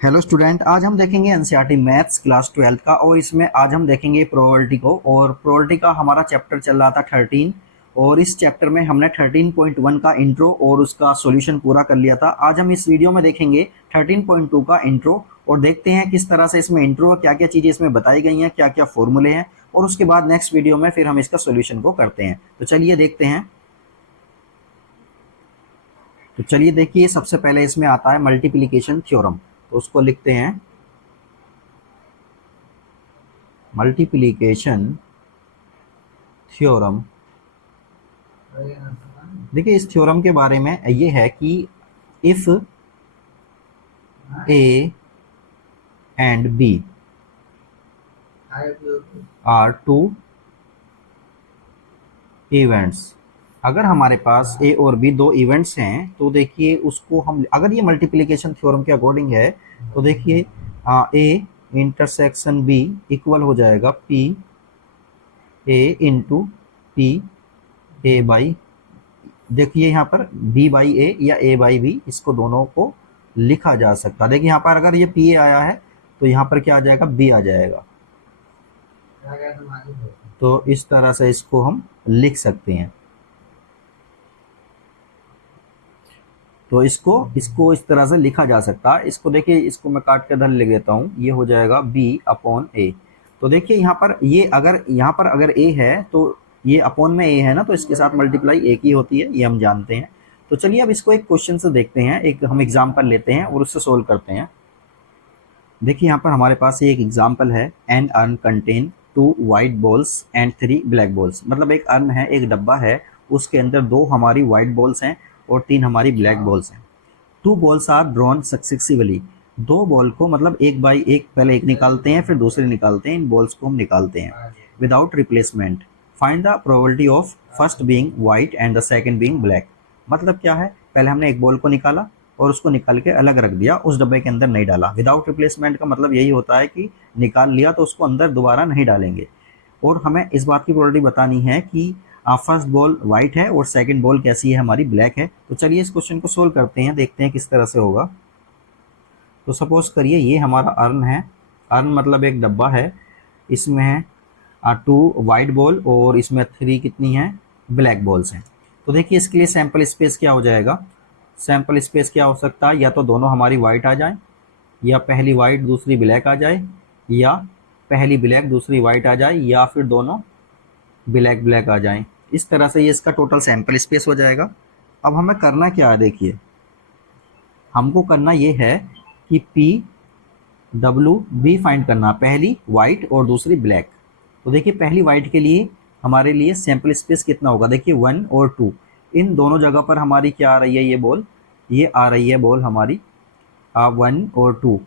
Hello student, आज हम देखेंगे एनसीईआरटी मैथ्स क्लास 12 का। और इसमें आज हम देखेंगे प्रोबेबिलिटी को। और प्रोबेबिलिटी का हमारा चैप्टर चल रहा था 13। और इस चैप्टर में हमने 13.1 का इंट्रो और उसका सॉल्यूशन पूरा कर लिया था। आज हम इस वीडियो में देखेंगे 13.2 का इंट्रो और देखते हैं किस तरह से इसमें इंट्रो क्या क्या चीज़ें इसमें बताई गई हैं, क्या क्या फॉर्मूले हैं। और उसके बाद नेक्स्ट वीडियो में फिर हम इसका सोल्यूशन को करते हैं। तो चलिए देखते हैं। तो चलिए देखिए, सबसे पहले इसमें आता है मल्टीप्लिकेशन थ्योरम। तो उसको लिखते हैं मल्टीप्लिकेशन थ्योरम। देखिए, इस थ्योरम के बारे में ये है कि if A and B are two events, अगर हमारे पास ए और बी दो इवेंट्स हैं तो देखिए उसको हम, अगर ये मल्टीप्लिकेशन थ्योरम के अकॉर्डिंग है तो देखिए ए इंटरसेक्शन बी इक्वल हो जाएगा P A into P A by, देखिए यहाँ पर b बाई ए या a बाई बी, इसको दोनों को लिखा जा सकता है। देखिए यहाँ पर अगर ये पी ए आया है तो यहाँ पर क्या आ जाएगा, b आ जाएगा। तो इस तरह से इसको हम लिख सकते हैं। तो इसको इसको इस तरह से लिखा जा सकता है। इसको देखिए, इसको मैं काट के इधर लिख देता हूँ, ये हो जाएगा b अपॉन ए। तो देखिए यहाँ पर ये अगर यहाँ पर अगर a है तो ये अपॉन में a है ना, तो इसके साथ मल्टीप्लाई a की होती है, ये हम जानते हैं। तो चलिए अब इसको एक क्वेश्चन से देखते हैं, एक हम एग्जाम्पल लेते हैं और उससे सोल्व करते हैं। देखिए यहाँ पर हमारे पास एक एग्जाम्पल है, an urn contain 2 white balls and 3 black balls. मतलब एक अर्न है, एक डब्बा है, उसके अंदर 2 हमारी वाइट बॉल्स हैं और 3 हमारी ब्लैक बॉल्स हैं। 2 balls are drawn successively, 2 ball को मतलब एक बाई एक, पहले एक निकालते हैं फिर दूसरे निकालते हैं, इन बॉल्स को हम निकालते हैं without replacement. Find the probability of first being white and the second being black. मतलब क्या है, पहले हमने एक बॉल को निकाला और उसको निकाल के अलग रख दिया, उस डब्बे के अंदर नहीं डाला। विदाउट रिप्लेसमेंट का मतलब यही होता है कि निकाल लिया तो उसको अंदर दोबारा नहीं डालेंगे। और हमें इस बात की प्रोबेबिलिटी बतानी है कि फर्स्ट बॉल वाइट है और सेकंड बॉल कैसी है, हमारी ब्लैक है। तो चलिए इस क्वेश्चन को सोल्व करते हैं, देखते हैं किस तरह से होगा। तो सपोज करिए ये हमारा अर्न है, अर्न मतलब एक डब्बा है, इसमें है 2 वाइट बॉल और इसमें 3 कितनी है, ब्लैक बॉल्स हैं। तो देखिए इसके लिए सैंपल स्पेस क्या हो जाएगा, सैंपल स्पेस क्या हो सकता है, या तो दोनों हमारी वाइट आ जाए, या पहली वाइट दूसरी ब्लैक आ जाए, या पहली ब्लैक दूसरी वाइट आ जाए, या फिर दोनों ब्लैक ब्लैक आ जाएं। इस तरह से ये इसका टोटल सैंपल स्पेस हो जाएगा। अब हमें करना क्या है, देखिए हमको करना ये है कि पी डब्ल्यू बी फाइंड करना, पहली वाइट और दूसरी ब्लैक। तो देखिए पहली वाइट के लिए हमारे लिए सैंपल स्पेस कितना होगा, देखिए 1 और 2, इन दोनों जगह पर हमारी क्या आ रही है, ये बॉल, ये आ रही है बॉल हमारी 1 और 2।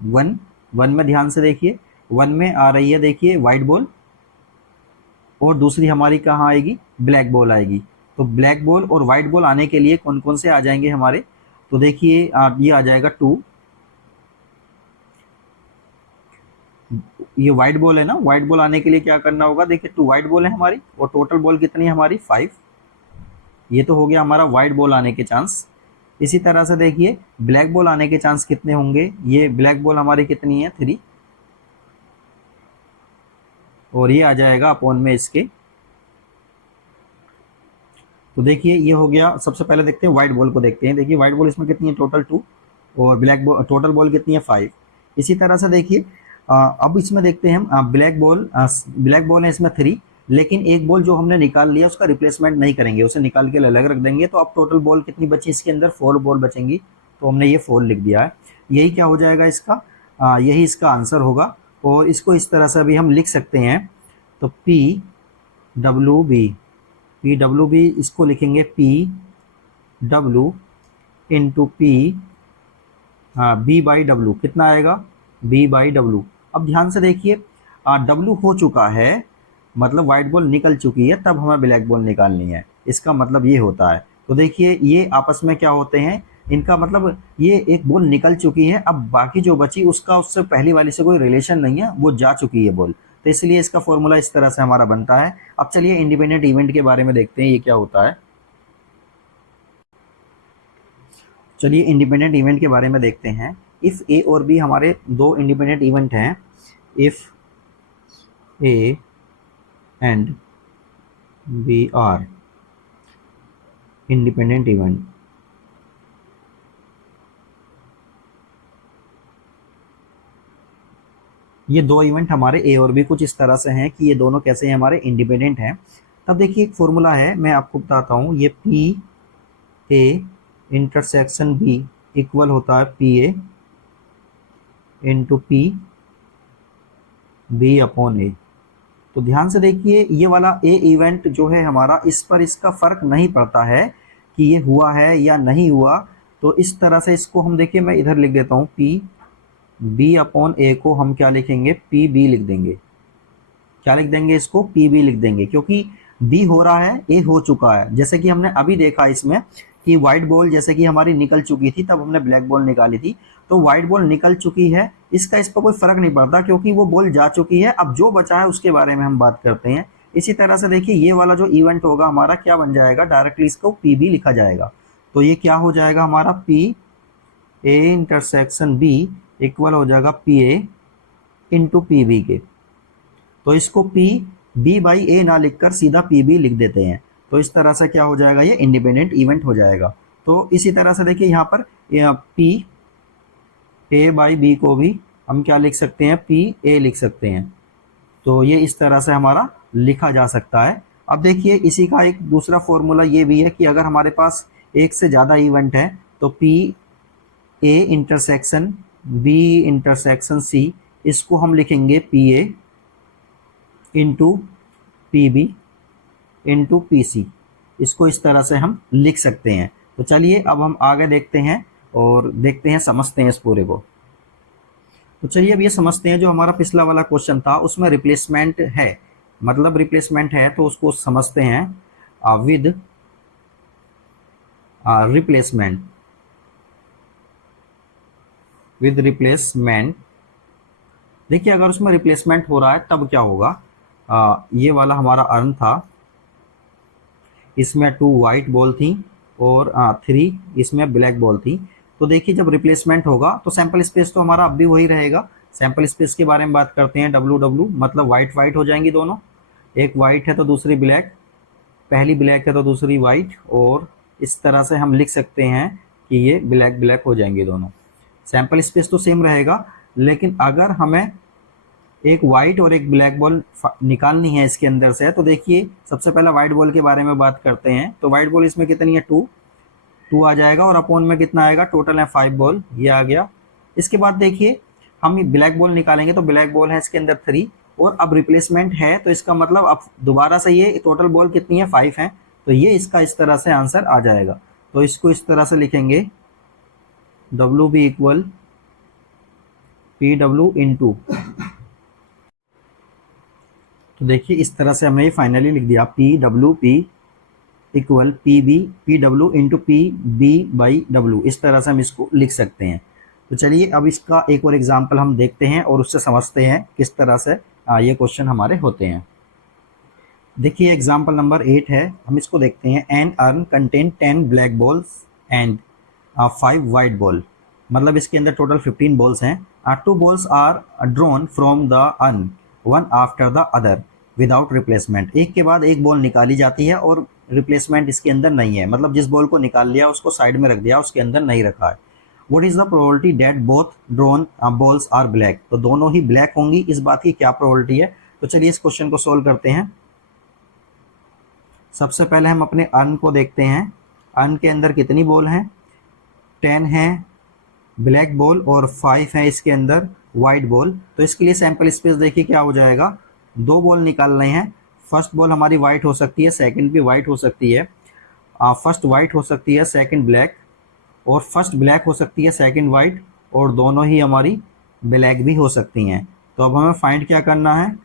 1 में ध्यान से देखिए, 1 में आ रही है देखिए वाइट बॉल, और दूसरी हमारी कहाँ आएगी, ब्लैक बॉल आएगी। तो ब्लैक बॉल और वाइट बॉल आने के लिए कौन कौन से आ जाएंगे हमारे, तो देखिए ये आ जाएगा 2, ये वाइट बॉल है ना, वाइट बॉल आने के लिए क्या करना होगा, देखिए 2 वाइट बॉल है हमारी और टोटल बॉल कितनी है हमारी 5। ये तो हो गया हमारा वाइट बॉल आने के चांस। इसी तरह से देखिए ब्लैक बॉल आने के चांस कितने होंगे, ये ब्लैक बॉल हमारी कितनी है 3, और ये आ जाएगा अपॉन में इसके। तो देखिए ये हो गया, सबसे पहले देखते हैं व्हाइट बॉल को, देखते हैं। देखिए व्हाइट बॉल इसमें कितनी है, टोटल 2, और ब्लैक बॉल टोटल बॉल कितनी है 5। इसी तरह से देखिए अब इसमें देखते हैं हम ब्लैक बॉल है इसमें 3, लेकिन एक बॉल जो हमने निकाल लिया उसका रिप्लेसमेंट नहीं करेंगे, उसे निकाल के अलग रख देंगे। तो अब टोटल बॉल कितनी बची इसके अंदर, 4 बॉल बचेंगी। तो हमने ये 4 लिख दिया है, यही क्या हो जाएगा इसका, यही इसका आंसर होगा। और इसको इस तरह से भी हम लिख सकते हैं। तो पी डब्ल्यू बी इसको लिखेंगे P W into P B by W, कितना आएगा, बी बाई डब्ल्यू। अब ध्यान से देखिए डब्ल्यू हो चुका है, मतलब वाइट बॉल निकल चुकी है, तब हमें ब्लैक बॉल निकालनी है, इसका मतलब ये होता है। तो देखिए ये आपस में क्या होते हैं, इनका मतलब ये एक बॉल निकल चुकी है, अब बाकी जो बची उसका उससे पहली वाली से कोई रिलेशन नहीं है, वो जा चुकी है बॉल। तो इसलिए इसका फॉर्मूला इस तरह से हमारा बनता है। अब चलिए इंडिपेंडेंट इवेंट के बारे में देखते हैं, ये क्या होता है। चलिए इंडिपेंडेंट इवेंट के बारे में देखते हैं। इफ़ ए और बी हमारे दो इंडिपेंडेंट इवेंट हैं, if A and B are independent event, ये दो इवेंट हमारे ए और बी कुछ इस तरह से हैं कि ये दोनों कैसे हैं, हमारे इंडिपेंडेंट हैं। तब देखिए एक फॉर्मूला है, मैं आपको बताता हूँ। ये P A intersection B equal होता है P A into P B upon A. तो ध्यान से देखिए, ये वाला ए इवेंट जो है हमारा, इस पर इसका फर्क नहीं पड़ता है कि ये हुआ है या नहीं हुआ। तो इस तरह से इसको हम देखिए, मैं इधर लिख देता हूँ, पी बी अपॉन ए को हम क्या लिखेंगे, पी बी लिख देंगे। क्या लिख देंगे, इसको पी बी लिख देंगे, क्योंकि बी हो रहा है, ए हो चुका है। जैसे कि हमने अभी देखा इसमें कि व्हाइट बॉल जैसे कि हमारी निकल चुकी थी, तब हमने ब्लैक बॉल निकाली थी, तो व्हाइट बॉल निकल चुकी है, इसका इस पर कोई फर्क नहीं पड़ता क्योंकि वो बॉल जा चुकी है। अब जो बचा है उसके बारे में हम बात करते हैं। इसी तरह से देखिए, ये वाला जो इवेंट होगा हमारा क्या बन जाएगा, डायरेक्टली इसको पी बी लिखा जाएगा। तो ये क्या हो जाएगा हमारा, P A intersection B equal हो जाएगा P A into P B के। तो इसको पी बी बाई ए ना लिखकर सीधा पी बी लिख देते हैं। तो इस तरह से क्या हो जाएगा, ये इंडिपेंडेंट इवेंट हो जाएगा। तो इसी तरह से देखिए यहाँ पर पी ए बाई बी को भी हम क्या लिख सकते हैं, पी ए लिख सकते हैं। तो ये इस तरह से हमारा लिखा जा सकता है। अब देखिए इसी का एक दूसरा फॉर्मूला ये भी है कि अगर हमारे पास एक से ज़्यादा इवेंट है तो P A intersection B intersection C, इसको हम लिखेंगे P A into P B into P C. इसको इस तरह से हम लिख सकते हैं। तो चलिए अब हम आगे देखते हैं और देखते हैं, समझते हैं इस पूरे को। तो चलिए अब ये समझते हैं, जो हमारा पिछला वाला क्वेश्चन था उसमें रिप्लेसमेंट है, मतलब रिप्लेसमेंट है, तो उसको समझते हैं विद रिप्लेसमेंट। विद रिप्लेसमेंट देखिए, अगर उसमें रिप्लेसमेंट हो रहा है तब क्या होगा। ये वाला हमारा अर्न था, इसमें 2 वाइट बॉल थी और 3 इसमें ब्लैक बॉल थी। तो देखिए जब रिप्लेसमेंट होगा तो सैंपल स्पेस तो हमारा अब भी वही रहेगा। सैंपल स्पेस के बारे में बात करते हैं, डब्ल्यू डब्ल्यू मतलब वाइट वाइट हो जाएंगी दोनों, एक वाइट है तो दूसरी ब्लैक, पहली ब्लैक है तो दूसरी वाइट, और इस तरह से हम लिख सकते हैं कि ये ब्लैक ब्लैक हो जाएंगे दोनों। सैंपल स्पेस तो सेम रहेगा, लेकिन अगर हमें एक वाइट और एक ब्लैक बॉल निकालनी है इसके अंदर से, तो देखिए सबसे पहले वाइट बॉल के बारे में बात करते हैं। तो वाइट बॉल इसमें कितनी है, 2 आ जाएगा, और अपॉन में कितना आएगा, टोटल है 5 बॉल, ये आ गया। इसके बाद देखिए हम ब्लैक बॉल निकालेंगे, तो ब्लैक बॉल है इसके अंदर 3, और अब रिप्लेसमेंट है तो इसका मतलब अब दोबारा से ये टोटल बॉल कितनी है, 5 है। तो ये इसका इस तरह से आंसर आ जाएगा। तो इसको इस तरह से लिखेंगे, W B equal P W into, तो देखिए इस तरह से हमने ये फाइनली लिख दिया, P W P equal P B P W into P B by W. इस तरह से हम इसको लिख सकते हैं। तो चलिए अब इसका एक और एग्जाम्पल हम देखते हैं और उससे समझते हैं किस तरह से ये क्वेश्चन हमारे होते हैं। देखिए एग्जाम्पल नंबर 8 है, हम इसको देखते हैं। An urn contain 10 black balls and 5 white ball, मतलब इसके अंदर टोटल 15 बॉल्स हैं। 2 balls are drawn from the urn one after the other without replacement. एक के बाद एक बॉल निकाली जाती है और रिप्लेसमेंट इसके अंदर नहीं है, मतलब जिस बॉल को निकाल लिया उसको साइड में रख दिया, उसके अंदर नहीं रखा है। What is the probability that both drawn balls are black, तो दोनों ही ब्लैक होंगी, इस बात की क्या प्रोबेबिलिटी है। तो चलिए इस क्वेश्चन को सोल्व करते हैं। सबसे पहले हम अपने अर्न को देखते हैं। अर्न के अंदर कितनी बॉल हैं, 10 है ब्लैक बॉल और 5 है इसके अंदर वाइट बॉल। तो इसके लिए सैंपल स्पेस देखिए क्या हो जाएगा, 2 बॉल निकालने हैं। फर्स्ट बॉल हमारी वाइट हो सकती है, सेकंड भी वाइट हो सकती है। फर्स्ट वाइट हो सकती है, सेकंड ब्लैक, और फर्स्ट ब्लैक हो सकती है, सेकंड वाइट, और दोनों ही हमारी ब्लैक भी हो सकती हैं। तो अब हमें फाइंड क्या करना है,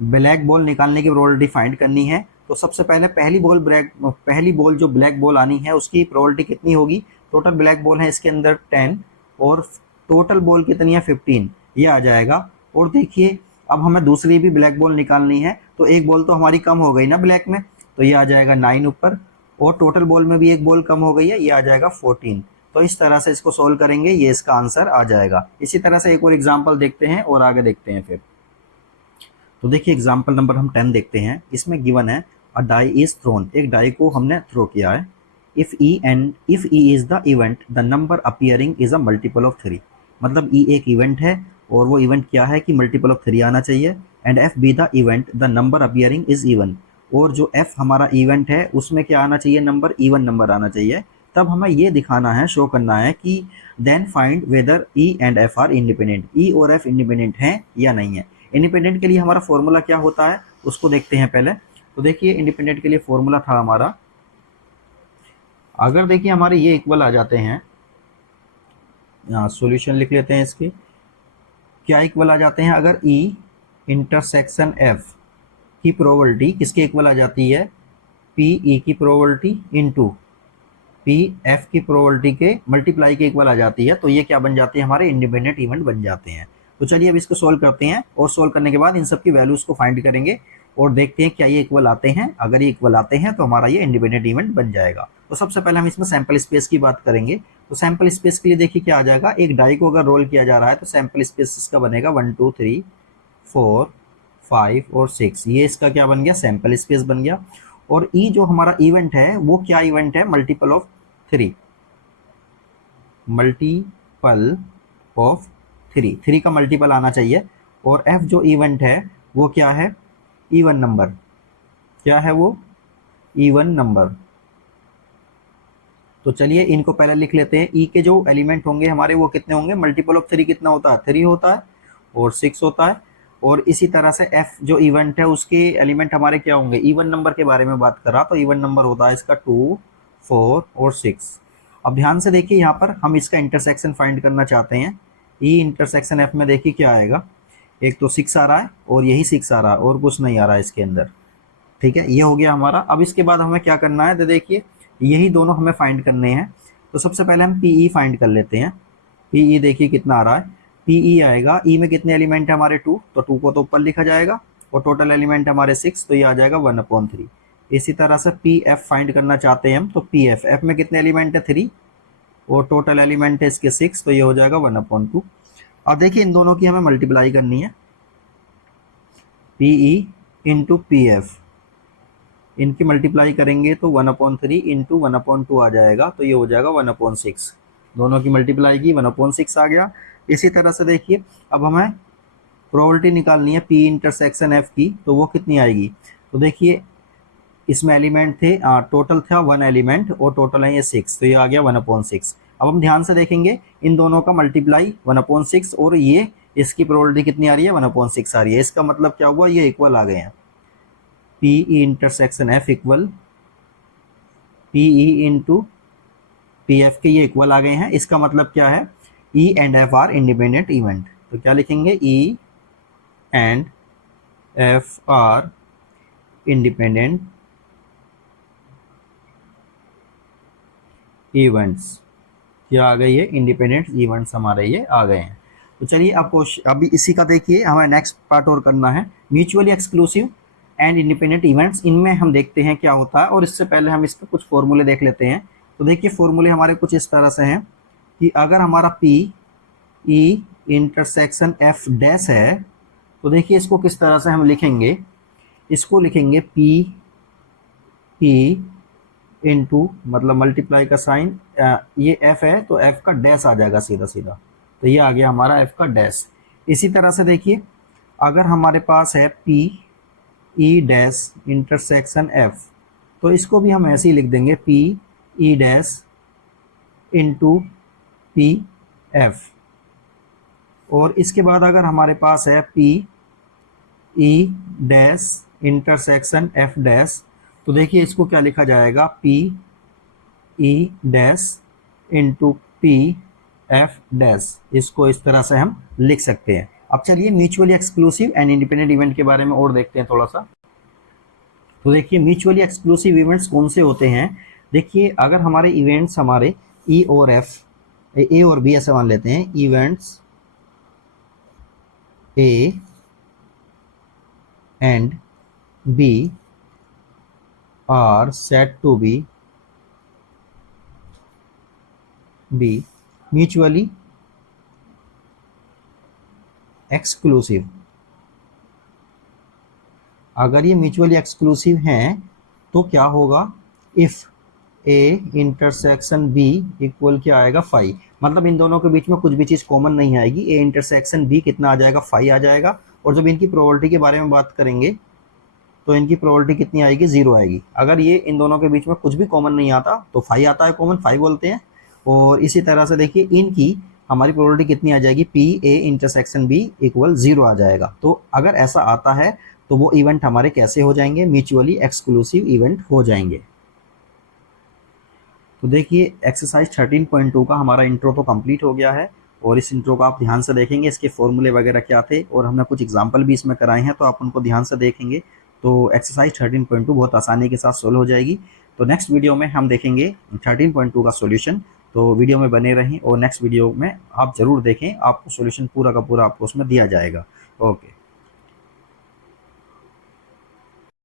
ब्लैक बॉल निकालने की प्रोबेबिलिटी फाइंड करनी है। तो सबसे पहले पहली बॉल जो ब्लैक बॉल आनी है उसकी प्रोबेबिलिटी कितनी होगी। टोटल ब्लैक बॉल है इसके अंदर 10 और टोटल बॉल कितनी है 15, ये आ जाएगा। और देखिए अब हमें दूसरी भी ब्लैक बॉल निकालनी है, तो एक बॉल तो हमारी कम हो गई ना ब्लैक में, तो ये आ जाएगा 9 ऊपर, और टोटल बॉल में भी एक बॉल कम हो गई है, ये आ जाएगा 14। तो इस तरह से इसको सोल्व करेंगे, ये इसका आंसर आ जाएगा। इसी तरह से एक और एग्जाम्पल देखते हैं और आगे देखते हैं फिर। तो देखिए एग्जाम्पल नंबर हम 10 देखते हैं। इसमें गिवन है अ डाई इज थ्रोन, एक डाई को हमने थ्रो किया है। If E is the event the number appearing is a multiple of 3। मतलब ई एक इवेंट है और वो इवेंट क्या है कि मल्टीपल ऑफ 3 आना चाहिए। And F be the event the number appearing is even, और जो एफ हमारा इवेंट है उसमें क्या आना चाहिए, नंबर इवन नंबर आना चाहिए। तब हमें ये दिखाना है, शो करना है कि then find whether E and F are independent, E और एफ इंडिपेंडेंट हैं या नहीं है। इंडिपेंडेंट के लिए हमारा फॉर्मूला क्या होता है उसको देखते हैं पहले। तो देखिए इंडिपेंडेंट के लिए फॉर्मूला था हमारा, अगर देखिए हमारे ये इक्वल आ जाते हैं, यहाँ सॉल्यूशन लिख लेते हैं इसकी, क्या इक्वल आ जाते हैं, अगर ई इंटरसेक्शन एफ की प्रोबेबिलिटी किसके इक्वल आ जाती है, पी ई की प्रोबेबिलिटी इनटू पी एफ की प्रोबेबिलिटी के मल्टीप्लाई के इक्वल आ जाती है, तो ये क्या बन जाती है, हमारे इंडिपेंडेंट इवेंट बन जाते हैं। तो चलिए अब इसको सोल्व करते हैं और सोल्व करने के बाद इन सब की वैल्यूज को फाइंड करेंगे और देखते हैं क्या ये इक्वल आते हैं। अगर ये इक्वल आते हैं तो हमारा ये इंडिपेंडेंट इवेंट बन जाएगा। तो सबसे पहले हम इसमें सैंपल स्पेस की बात करेंगे। तो सैंपल स्पेस के लिए देखिए क्या आ जाएगा, एक डाई को अगर रोल किया जा रहा है तो सैंपल स्पेस इसका बनेगा 1 2 3 4 5 और 6, ये इसका क्या बन गया, सैंपल स्पेस बन गया। और ई जो हमारा इवेंट है वो क्या इवेंट है, मल्टीपल ऑफ 3, मल्टीपल ऑफ 3 का मल्टीपल आना चाहिए। और एफ जो इवेंट है वो क्या है, इवन नंबर, क्या है वो, इवन नंबर। तो चलिए इनको पहले लिख लेते हैं। ई के जो एलिमेंट होंगे हमारे वो कितने होंगे, मल्टीपल ऑफ 3 कितना होता है, 3 होता है और 6 होता है। और इसी तरह से एफ जो इवेंट है उसके एलिमेंट हमारे क्या होंगे, इवन नंबर के बारे में बात कर रहा, तो इवन नंबर होता है इसका 2 4 और 6। अब ध्यान से देखिए यहाँ पर हम इसका इंटरसेक्शन फाइंड करना चाहते हैं। ई इंटरसेक्शन एफ में देखिए क्या आएगा, एक तो 6 आ रहा है और यही 6 आ रहा है और कुछ नहीं आ रहा है इसके अंदर। ठीक है, ये हो गया हमारा। अब इसके बाद हमें क्या करना है, तो देखिए यही दोनों हमें फाइंड करने हैं। तो सबसे पहले हम पीई फाइंड कर लेते हैं। पीई देखिए कितना आ रहा है, पीई आएगा, ई में कितने एलिमेंट है हमारे 2, तो 2 को तो ऊपर लिखा जाएगा और टोटल एलिमेंट हमारे 6, तो ये आ जाएगा 1/3। इसी तरह से पी एफ फाइंड करना चाहते हैं हम, तो पी एफ, एफ में कितने एलिमेंट है 3 और टोटल एलिमेंट है इसके 6, तो ये हो जाएगा 1/2। अब देखिए इन दोनों की हमें मल्टीप्लाई करनी है, पीई इंटू पी एफ, इनकी मल्टीप्लाई करेंगे तो 1/3 इंटू 1/2 आ जाएगा, तो ये हो जाएगा 1/6। दोनों की मल्टीप्लाई की 1/6 आ गया। इसी तरह से देखिए अब हमें प्रोबेबिलिटी निकालनी है पी इंटरसेक्शन एफ की, तो वो कितनी आएगी, तो देखिए इसमें एलिमेंट थे, टोटल था 1 एलिमेंट और टोटल है ये 6, तो ये आ गया 1/6। अब हम ध्यान से देखेंगे इन दोनों का मल्टीप्लाई 1/6 और ये इसकी प्रोबेबिलिटी कितनी आ रही है, 1/6 आ रही है। इसका मतलब क्या हुआ, ये इक्वल आ गए हैं। P E intersection F equal P E into P F के, ये इक्वल आ गए हैं। इसका मतलब क्या है, ई and F are independent event. तो क्या लिखेंगे, ई and F are independent events. क्या आ गई है, इंडिपेंडेंट इवेंट्स हमारे ये आ गए हैं। तो चलिए आपको अभी इसी का देखिए हमें नेक्स्ट पार्ट और करना है, mutually exclusive and independent events. इनमें हम देखते हैं क्या होता है, और इससे पहले हम इसके कुछ फॉर्मूले देख लेते हैं। तो देखिए फॉर्मूले हमारे कुछ इस तरह से हैं कि अगर हमारा P E intersection F dash है, तो देखिए इसको किस तरह से हम लिखेंगे, इसको लिखेंगे पी ई इनटू, मतलब मल्टीप्लाई का साइन, ये एफ है तो एफ का डैश आ जाएगा सीधा सीधा, तो ये आ गया हमारा एफ का डैश। इसी तरह से देखिए अगर हमारे पास है P E dash intersection F, तो इसको भी हम ऐसे ही लिख देंगे P E dash into P F. और इसके बाद अगर हमारे पास है P E dash intersection F dash, तो देखिए इसको क्या लिखा जाएगा, P E dash into P F dash, इसको इस तरह से हम लिख सकते हैं। अब चलिए mutually exclusive and independent event के बारे में और देखते हैं थोड़ा सा। तो देखिए म्यूचुअली एक्सक्लूसिव इवेंट्स कौन से होते हैं, देखिए अगर हमारे इवेंट्स हमारे ई और एफ, ए और बी ऐसे मान लेते हैं, events A and B are set to be be mutually exclusive. अगर ये म्यूचुअली एक्सक्लूसिव हैं तो क्या होगा, if A intersection B equal क्या आएगा, फाइव। मतलब इन दोनों के बीच में कुछ भी चीज़ कॉमन नहीं आएगी, ए इंटरसेक्शन बी कितना आ जाएगा, फाइव आ जाएगा। और जब इनकी प्रोबेबिलिटी के बारे में बात करेंगे तो इनकी प्रोबेबिलिटी कितनी आएगी, जीरो आएगी। अगर ये इन दोनों के बीच में कुछ भी कॉमन नहीं आता तो फाइव आता है कॉमन, फाइव बोलते हैं। और इसी तरह से देखिए इनकी हमारी प्रोबेबिलिटी कितनी आ जाएगी, P A intersection B equal zero आ जाएगा। तो अगर ऐसा आता है तो वो इवेंट हमारे कैसे हो जाएंगे, म्यूचुअली एक्सक्लूसिव इवेंट हो जाएंगे। तो देखिए एक्सरसाइज 13.2 का हमारा इंट्रो तो कंप्लीट हो गया है। और इस इंट्रो को आप ध्यान से देखेंगे, इसके फॉर्मूले वगैरह क्या थे और हमने कुछ एग्जाम्पल भी इसमें कराए हैं, तो आप उनको ध्यान से देखेंगे तो एक्सरसाइज 13.2 बहुत आसानी के साथ सोल्व हो जाएगी। तो नेक्स्ट वीडियो में हम देखेंगे 13.2 का सॉल्यूशन। तो वीडियो में बने रहें और नेक्स्ट वीडियो में आप ज़रूर देखें, आपको सॉल्यूशन पूरा का पूरा आपको उसमें दिया जाएगा। ओके।